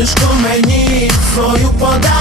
посмішку мені. Свою подай